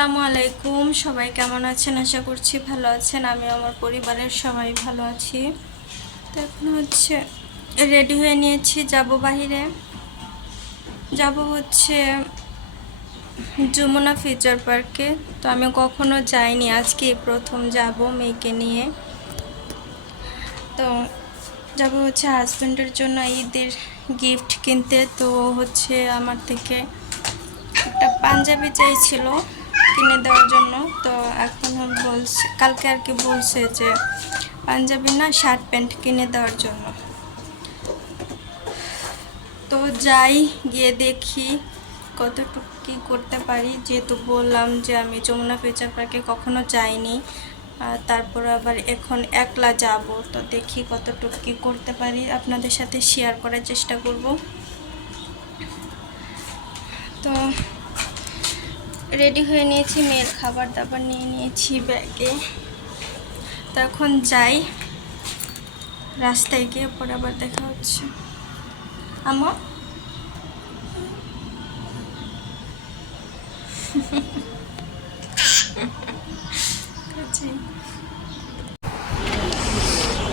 আসসালামু আলাইকুম। সবাই কেমন আছেন? আশা করছি ভালো আছেন। আমি আমার পরিবারের সবাই ভালো আছি। তো এখন হচ্ছে রেডি হয়ে নিয়েছি, যাব বাহিরে। যাব হচ্ছে যমুনা ফিউচার পার্কে। তো আমি কখনো যাইনি আজকে প্রথম যাব মেয়েকে নিয়ে। তো যাব হচ্ছে হাজব্যান্ডের জন্য ঈদের গিফট কিনতে। তো হচ্ছে আমার থেকে একটা পাঞ্জাবি চাইছিল। কিনে দেওয়ার জন্য। তো এখন বলছে, কালকে আর কি বলছে যে পাঞ্জাবি না শার্ট প্যান্ট কিনে দেওয়ার জন্য। তো যাই, গিয়ে দেখি কতটুকু কী করতে পারি। যেহেতু বললাম যে আমি যমুনা ফিউচার পার্কে কখনো যাইনি তারপর আবার এখন একলা যাব। তো দেখি কতটুকু কী করতে পারি। আপনাদের সাথে শেয়ার করার চেষ্টা করব। তো রেডি হয়ে নিয়েছি মেয়ের খাবার দাবার নিয়ে নিয়েছি ব্যাগে তখন যাই। রাস্তায় গিয়ে পরে আবার দেখা হচ্ছে। আমার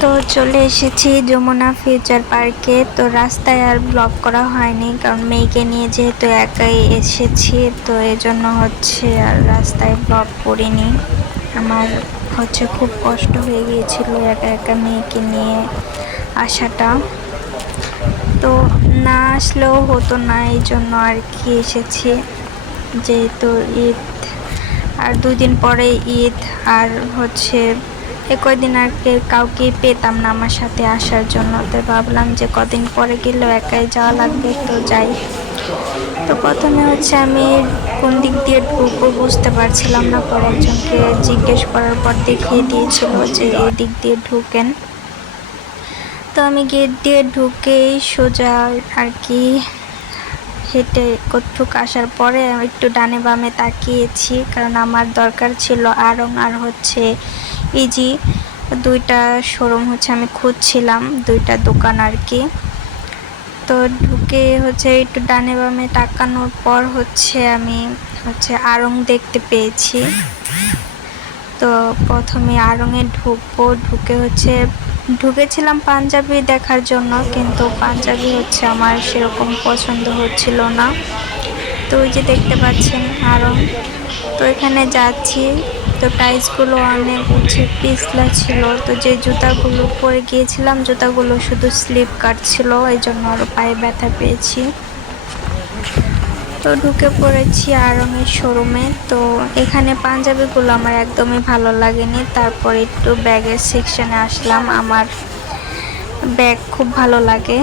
তো চলে এসেছি যমুনা ফিউচার পার্কে। তো রাস্তায় আর ব্লক করা হয়নি, কারণ মেয়েকে নিয়ে যেহেতু একাই এসেছি, তো এই জন্য হচ্ছে আর রাস্তায় ব্লক করিনি। আমার হচ্ছে খুব কষ্ট হয়ে গিয়েছিল একা একা মেয়েকে নিয়ে আসাটা। তো না আসলেও হতো না এই জন্য আর কি এসেছি। যেহেতু ঈদ, আর দুই দিন পরে ঈদ, আর হচ্ছে এ কয়দিন আর কাউকে পেতাম না আমার সাথে আসার জন্য। তো ভাবলাম যে কদিন পরে গেলেও একাই যাওয়া লাগবে, তো যাই। তো প্রথমে হচ্ছে আমি কোন দিক দিয়ে ঢুকবো বুঝতে পারছিলাম না। পরে একজনকে জিজ্ঞেস করার পর দেখিয়ে দিয়েছিল যে এই দিক দিয়ে ঢুকেন। তো আমি গেট দিয়ে ঢুকেই সোজা আর কি হেঁটে কত্থুক আসার পরে একটু ডানে বামে তাকিয়েছি, কারণ আমার দরকার ছিল আরং আর হচ্ছে ইজি দুইটা শোরুম হচ্ছে, আমি খুঁজছিলাম দুইটা দোকান আর কি। তো ঢুকে হচ্ছে একটু ডানে বামে টাকানোর পর হচ্ছে আমি হচ্ছে আড়ং দেখতে পেয়েছি। তো প্রথমে আড়ংয়ে ঢুকবো, ঢুকে হচ্ছে, ঢুকেছিলাম পাঞ্জাবি দেখার জন্য, কিন্তু পাঞ্জাবি হচ্ছে আমার সেরকম পছন্দ হচ্ছিল না। তো ওই যে দেখতে পাচ্ছেন আরং তো এখানে যাচ্ছি। তো প্রাইসগুলো অনেক উঁচু পিছলা ছিল। তো যে জুতাগুলো পরে গিয়েছিলাম, জুতাগুলো শুধু স্লিপ কাটছিল এই জন্য আরও পায়ে ব্যথা পেয়েছি। তো ঢুকে পড়েছি আরঙের শোরুমে। তো এখানে পাঞ্জাবিগুলো আমার একদমই ভালো লাগেনি। তারপর একটু ব্যাগের সেকশনে আসলাম। আমার ব্যাগ খুব ভালো লাগে।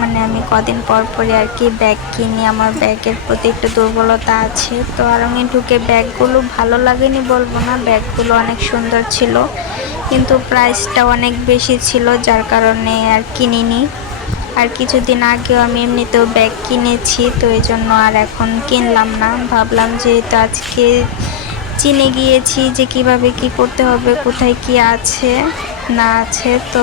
মানে আমি কদিন পর পরে আর কি ব্যাগ কিনি। আমার ব্যাগের প্রতি একটু দুর্বলতা আছে। তো আরঙে ঢুকে ব্যাগগুলো ভালো লাগেনি বলব না ব্যাগগুলো অনেক সুন্দর ছিল। কিন্তু প্রাইসটা অনেক বেশি ছিল, যার কারণে আর কিনিনি। আর কিছুদিন আগেও আমি এমনিতেও ব্যাগ কিনেছি, তো এই জন্য আর এখন কিনলাম না। ভাবলাম যেহেতু আজকে চিনে গিয়েছি যে কীভাবে কি করতে হবে, কোথায় কি আছে, না আছে, তো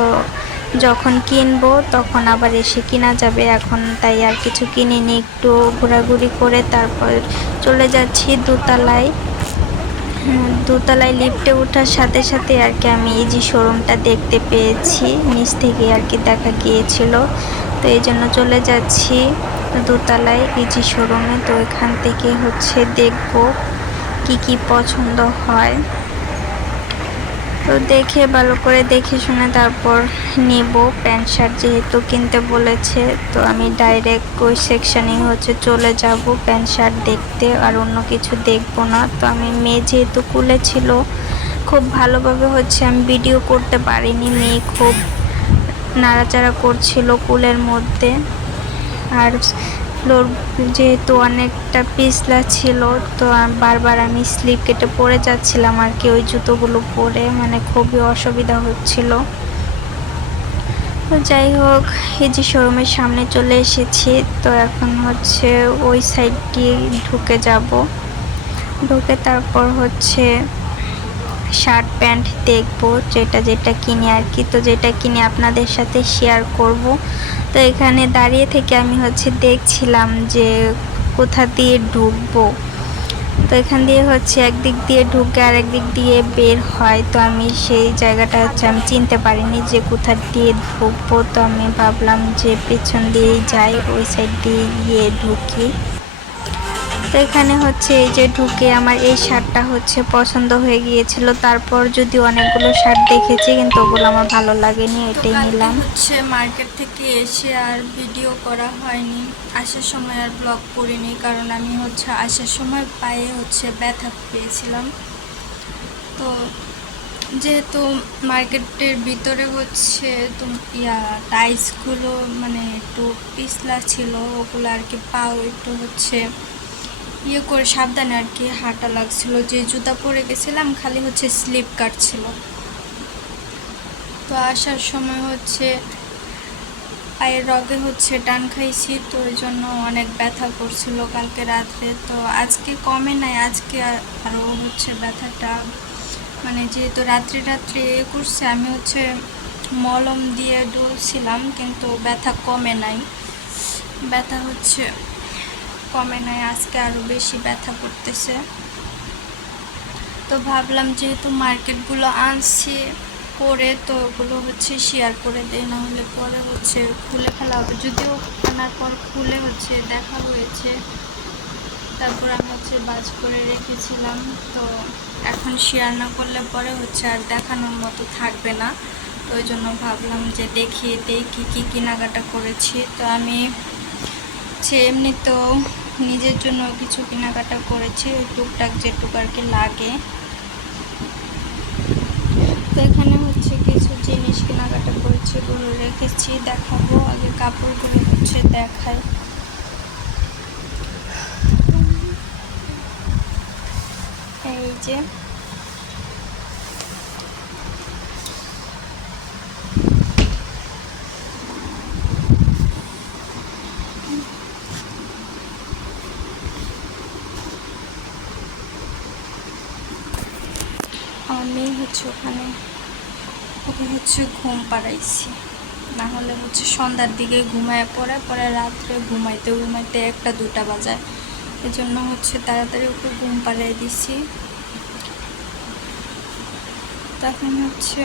যখন কিনবো, তখন আবার এসে কিনা যাবে। এখন তাই আর কিছু কিনিনি, একটু ঘোরাঘুরি করে তারপর চলে যাচ্ছি দোতলায়। দোতলায় লিফটে ওঠার সাথে সাথে আর কি আমি এই যে শোরুমটা দেখতে পেয়েছি। নিচ থেকে আর কি দেখা গিয়েছিল। তো এই জন্য চলে যাচ্ছি দোতলায় ইজি শোরুমে তো এখান থেকে হচ্ছে দেখব কি কি পছন্দ হয়। তো দেখে, ভালো করে দেখে শুনে তারপর নেব প্যান্ট শার্ট যেহেতু কিনতে বলেছে। তো আমি ডাইরেক্ট ওই সেকশানে হচ্ছে চলে যাব প্যান্ট শার্ট দেখতে, আর অন্য কিছু দেখব না। তো আমি মেয়ে যেহেতু কুলে ছিল, খুব ভালোভাবে হচ্ছে আমি ভিডিও করতে পারিনি। মেয়ে খুব নাড়াচাড়া করছিল কুলের মধ্যে। আর ফ্লোর যেহেতু অনেকটা পিছলা ছিল, তো বারবার আমি স্লিপ কেটে পড়ে যাচ্ছিলাম আর কি, ওই জুতোগুলো পরে মানে খুবই অসুবিধা হচ্ছিল। তো যাই হোক, এই যে শোরুমের সামনে চলে এসেছি, তো এখন হচ্ছে ওই সাইড ঢুকে যাব। ঢুকে তারপর হচ্ছে শার্ট প্যান্ট দেখব, যেটা যেটা কিনে আর কি। তো যেটা কিনে আপনাদের সাথে শেয়ার করব। তো এখানে দাঁড়িয়ে থেকে আমি হচ্ছে দেখছিলাম যে কোথা দিয়ে ঢুকবো। তো এখান দিয়ে হচ্ছে একদিক দিয়ে ঢুকে আর একদিক দিয়ে বের হয়। তো আমি সেই জায়গাটা হচ্ছে আমি চিনতে পারিনি যে কোথা দিয়ে ঢুকবো। তো আমি ভাবলাম যে পেছন দিয়েই যাই, ওই সাইড দিয়ে গিয়ে ঢুকি। তো এখানে হচ্ছে এই যে ঢুকে আমার এই শার্টটা হচ্ছে পছন্দ হয়ে গিয়েছিল। তারপর যদি অনেকগুলো শার্ট দেখেছি কিন্তু ওগুলো আমার ভালো লাগেনি এটাই নিলাম। হচ্ছে মার্কেট থেকে এসে আর ভিডিও করা হয়নি আসার সময় আর ব্লগ করিনি কারণ আমি হচ্ছে আসার সময় পায়ে হচ্ছে ব্যথা পেয়েছিলাম। তো যেহেতু মার্কেটের ভিতরে হচ্ছে ইয়া টাইলসগুলো মানে একটু পিছলা ছিল ওগুলো আর কি পাও একটু হচ্ছে ইয়ে করে সাবধানে আর কি, হাঁটা লাগছিল, যে জুতা পরে গেছিলাম, খালি হচ্ছে স্লিপ কাটছিল। তো আসার সময় হচ্ছে পায়ের রগে হচ্ছে টান খাইছি, তো ওই জন্য অনেক ব্যথা করছিল কালকে রাত্রে। তো আজকে কমে নাই, আজকে আরও হচ্ছে ব্যথাটা। মানে যেহেতু রাত্রে রাত্রে এ করছে, আমি হচ্ছে মলম দিয়ে ডলছিলাম কিন্তু ব্যথা কমে নাই। ব্যথা হচ্ছে কমে নাই, আজকে আরও বেশি ব্যথা করতেছে। তো ভাবলাম যেহেতু মার্কেটগুলো আনছি, করে তো ওগুলো হচ্ছে শেয়ার করে দেয় না হলে পরে হচ্ছে খুলে ফেলা হবে। যদিও আনার পর খুলে হচ্ছে, দেখা হয়েছে। তারপর আমি হচ্ছে বাজ করে রেখেছিলাম, তো এখন শেয়ার না করলে পরে হচ্ছে আর দেখানোর মতো থাকবে না। তো ওই জন্য ভাবলাম যে দেখিয়ে দিই কী কী কেনাকাটা করেছি। তো আমি হচ্ছে এমনি তো নিজের জন্য কিছু কেনাকাটা করেছি, ওই টুকটাক যেটুকু আর কি লাগে। তো এখানে হচ্ছে কিছু জিনিস কেনাকাটা করেছি ওগুলো রেখেছি, দেখাবো, আগে কাপড়গুলো হচ্ছে দেখাই। এই যে আমার মেয়ে হচ্ছে ওখানে ওকে হচ্ছে ঘুম পাড়াইছি। না হলে হচ্ছে সন্ধ্যার দিকে ঘুমায় পড়ে, পরে রাত্রে ঘুমাইতে ঘুমাইতে একটা দুটা বাজায়। এই জন্য হচ্ছে তাড়াতাড়ি ওকে ঘুম পাড়াই দিছি। তখন হচ্ছে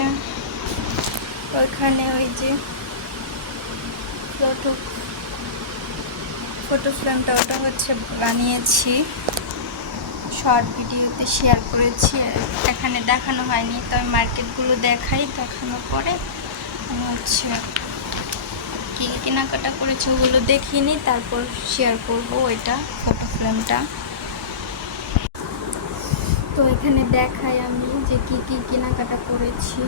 ওইখানে ওই যে ফটো ফটো ফ্রেমটা ওটা হচ্ছে বানিয়েছি। শর্ট ভিডিওতে শেয়ার করেছি, এখানে দেখানো হয়নি। তো আমি মার্কেটগুলো দেখাই, দেখানোর পরে হচ্ছে কী কেনাকাটা করেছে ওগুলো দেখিয়ে নিই তারপর শেয়ার করব ওইটা ফটো ফ্রেমটা তো এখানে দেখাই আমি যে কি কি কেনাকাটা করেছি।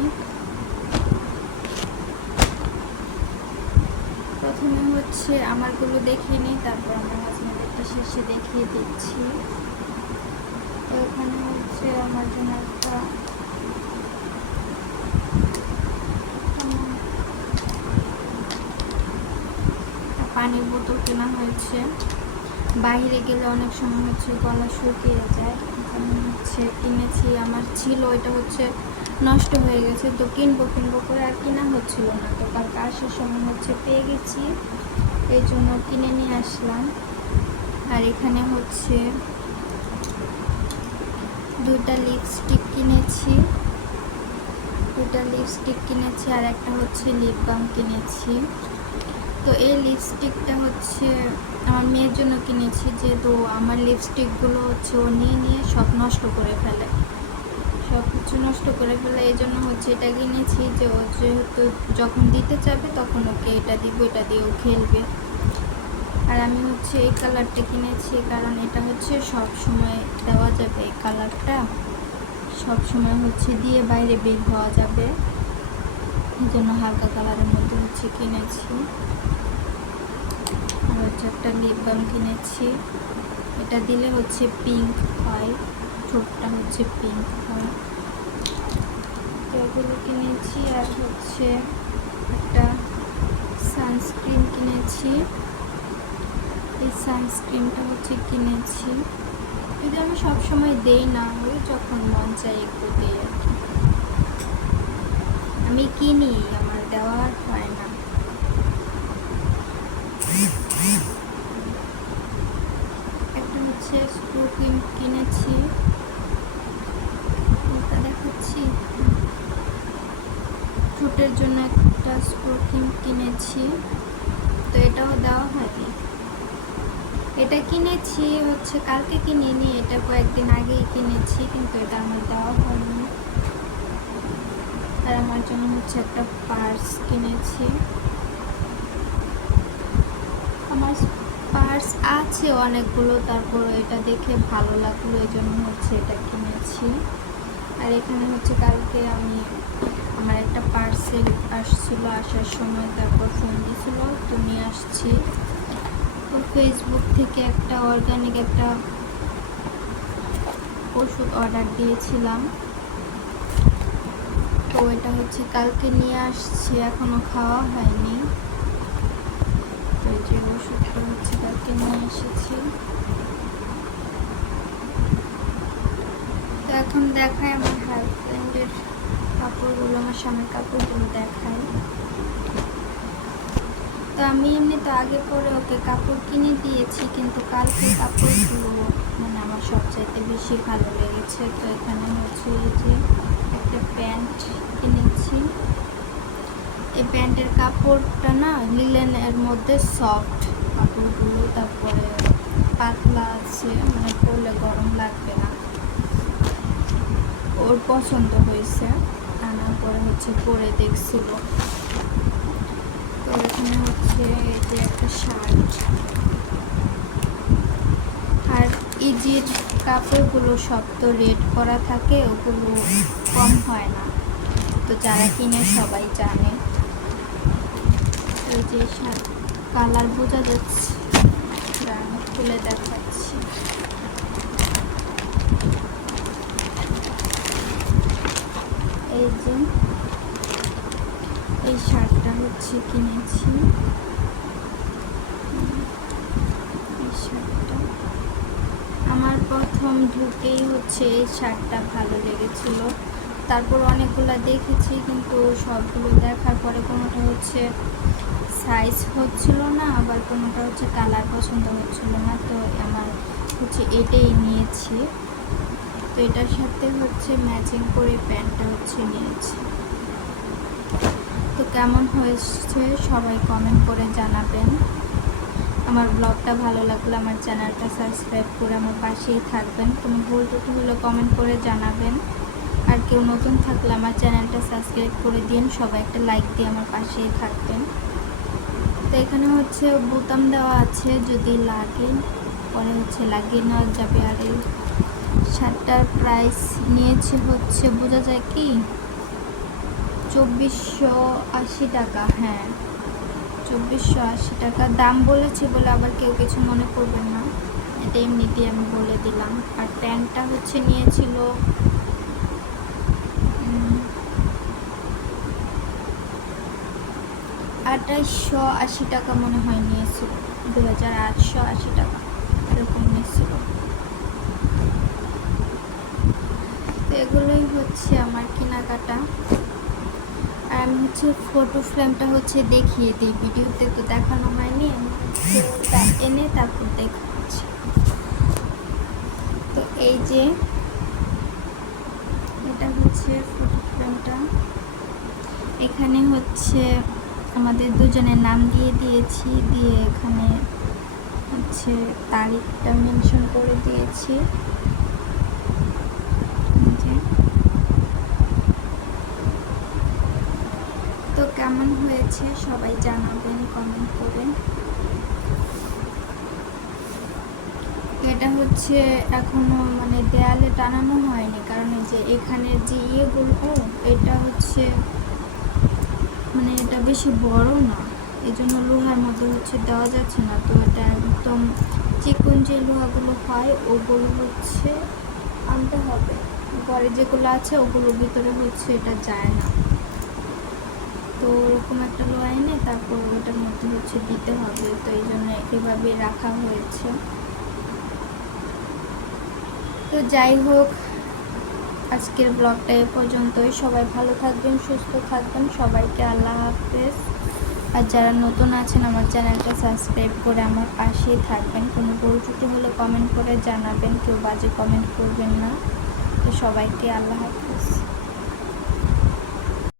প্রথমে হচ্ছে আমারগুলো দেখিয়ে নিই তারপর আমার হাজব্যান্ডেরটা শেষে দেখিয়ে দিচ্ছি। তো এখানে হচ্ছে আমার জন্য একটা পানির বোতল কেনা হয়েছে। বাইরে গেলে অনেক সময় হচ্ছে গলা শুকিয়ে যায়। আমি হচ্ছে কিনেছি আমার ছিল, এটা হচ্ছে নষ্ট হয়ে গেছে, তো কিনবো কিনবো করে আর কেনা হচ্ছিল না। তো কালকে আসার সময় হচ্ছে পেয়ে গেছি, এই জন্য কিনে নিয়ে আসলাম। আর এখানে হচ্ছে দুটা লিপস্টিক কিনেছি। দুটা লিপস্টিক কিনেছি আর একটা হচ্ছে লিপ বাম কিনেছি। তো এই লিপস্টিকটা হচ্ছে আমার মেয়ের জন্য কিনেছি, যেহেতু আমার লিপস্টিকগুলো হচ্ছে ও নিয়ে নিয়ে সব নষ্ট করে ফেলে। সব কিছু নষ্ট করে ফেলে, এই জন্য হচ্ছে এটা কিনেছি যে ও যেহেতু যখন দিতে চাবে তখন ওকে এটা দিব, এটা দিয়ে ও খেলবে। আর আমি হচ্ছে এই কালারটা কিনেছি কারণ এটা হচ্ছে সব সময় দেওয়া যাবে এই কালারটা। সব সময় হচ্ছে দিয়ে বাইরে বের হওয়া যাবে। এই জন্য হালকা কালারের মধ্যে হচ্ছে কিনেছি। আর হচ্ছে একটা লিপ বাম কিনেছি। এটা দিলে হচ্ছে পিঙ্ক হয়, ঠোঁটটা হচ্ছে পিঙ্ক হয়। এগুলো কিনেছি আর হচ্ছে একটা সানস্ক্রিন কিনেছি। এই সানস্ক্রিনটা হচ্ছে কিনেছি। যদি আমি সবসময় দেই না, ওই যখন মন চাই একটু দেই আর কি। আমি কিনি, আমার দেওয়া আর হয় না। একটা হচ্ছে স্ক্রু ক্রিম কিনেছি। এটা দেখাচ্ছি। ঠোঁটের জন্য একটা স্ক্রু ক্রিম কিনেছি। তো এটাও দেওয়া হয়নি। এটা কিনেছি, হচ্ছে কালকে কিনিনি, এটা কয়েকদিন আগেই কিনেছি, কিন্তু এটা আমার দেওয়া হয়নি। আর আমার জন্য হচ্ছে একটা পার্স কিনেছি। আমার পার্স আছে অনেকগুলো তারপর এটা দেখে ভালো লাগল এই জন্য হচ্ছে এটা কিনেছি। আর এখানে হচ্ছে কালকে আমি আমার একটা পার্সেল আসছিল আসার সময়, তারপর ফোন দিয়েছিল তো নিয়ে আসছি। ফেসবুক থেকে একটা অর্গানিক একটা ওষুধ অর্ডার দিয়েছিলাম। তো এটা হচ্ছে কালকে নিয়ে আসছি, এখনও খাওয়া হয়নি। তো যে ওষুধটা হচ্ছে কালকে নিয়ে এসেছি। তো এখন দেখায় আমার হাজব্যান্ডের কাপড়গুলো, আমার স্বামীর কাপড়গুলো দেখায়। তো আমি এমনি তো আগে পরে ওকে কাপড় কিনে দিয়েছি, কিন্তু কালকে কাপড়গুলো মানে আমার সবচাইতে বেশি ভালো লেগেছে। তো এখানে হচ্ছে যে একটা প্যান্ট কিনেছি। এই প্যান্টের কাপড়টা না লিলেনের মধ্যে সফট কাপড়গুলো, তারপরে পাতলা আছে মানে পরলে গরম লাগবে না। ওর পছন্দ হয়েছে। আনার পরে হচ্ছে পরে দেখছিল। এখানে হচ্ছে এই যে একটা শার্ট। আর ইজির কাপড়গুলো সব তো রেড করা থাকে, ওগুলো কম হয় না। তো যারা কিনে সবাই জানে। এই যে শার্ট, কালার বোঝা যাচ্ছে। আমি খুলে দেখাচ্ছি। এই যে এই শার্টটা হচ্ছে কিনেছি। এই শার্টটা। আমার প্রথম ঢুকেই হচ্ছে এই শার্টটা ভালো লেগেছিল। তারপর অনেকগুলো দেখেছি, কিন্তু সবগুলো দেখার পরে কোনোটা হচ্ছে সাইজ হচ্ছিল না, আবার কোনোটা হচ্ছে কালার পছন্দ হচ্ছিল না। তো আমার হচ্ছে এটাই নিয়েছি। তো এটার সাথে হচ্ছে ম্যাচিং করে প্যান্টটা হচ্ছে নিয়েছি। তো কেমন হয়েছে সবাই কমেন্ট করে জানাবেন। আমার ব্লগটা ভালো লাগলে আমার চ্যানেলটা সাবস্ক্রাইব করে আমার পাশেই থাকবেন। কোনো ভুল ত্রুটি হলে কমেন্ট করে জানাবেন। আর কেউ নতুন থাকলে আমার চ্যানেলটা সাবস্ক্রাইব করে দিন। সবাই একটা লাইক দিয়ে আমার পাশেই থাকবেন। তো এখানে হচ্ছে বোতাম দেওয়া আছে। যদি লাগে, পরে হচ্ছে লাগিয়ে নেওয়া যাবে। আর এই শার্টটার প্রাইস নিয়েছে হচ্ছে, বোঝা যায় কি? চব্বিশশো আশি টাকা হ্যাঁ। চব্বিশশো আশি টাকা। দাম বলেছি বলে আবার কেউ কিছু মনে করবেন না। এটা এমনিতেই আমি বলে দিলাম। আর প্যান্টটা হচ্ছে নিয়েছিল আঠাইশশো আশি টাকা মনে হয় নিয়েছিল। দু হাজার আটশো আশি টাকা এরকম নিয়েছিল। এগুলোই হচ্ছে আমার কেনাকাটা। আমি হচ্ছে ফটো ফ্রেমটা হচ্ছে দেখিয়ে দিই ভিডিওতে, তো দেখানো হয়নি। আমি এনে তারপর দেখাচ্ছি। তো এই যে, এটা হচ্ছে ফটো ফ্রেমটা এখানে হচ্ছে আমাদের দুজনের নাম দিয়ে দিয়েছি, দিয়ে এখানে হচ্ছে তারিখটা মেনশন করে দিয়েছি এই যে। তো কেমন হয়েছে সবাই জানাবেন কমেন্ট করে এটা হচ্ছে এখনও মানে দেয়ালে টানানো হয়নি, কারণ যে এখানে যে ইয়েগুলো এটা হচ্ছে মানে এটা বেশি বড় না এই জন্য লোহার মধ্যে হচ্ছে দেওয়া যাচ্ছে না, তো এটা একদম চিকন যে লোহাগুলো হয়, ওগুলো হচ্ছে আনতে হবে। ঘরে যেগুলো আছে, ওগুলোর ভিতরে হচ্ছে এটা যায় না। তো ওরকম একটা লোহা এনে তারপর ওটার মধ্যে হচ্ছে দিতে হবে, তো এই জন্য এভাবে রাখা হয়েছে। তো যাই হোক, আজকের ব্লগটা এ পর্যন্তই। সবাই ভালো থাকবেন, সুস্থ থাকবেন। সবাইকে আল্লাহ হাফেজ। আর যারা নতুন আছেন, আমার চ্যানেলটা সাবস্ক্রাইব করে আমার পাশেই থাকবেন। কোনো ত্রুটি হলে কমেন্ট করে জানাবেন, কেউ বাজে কমেন্ট করবেন না। তো সবাইকে আল্লাহ হাফিজ।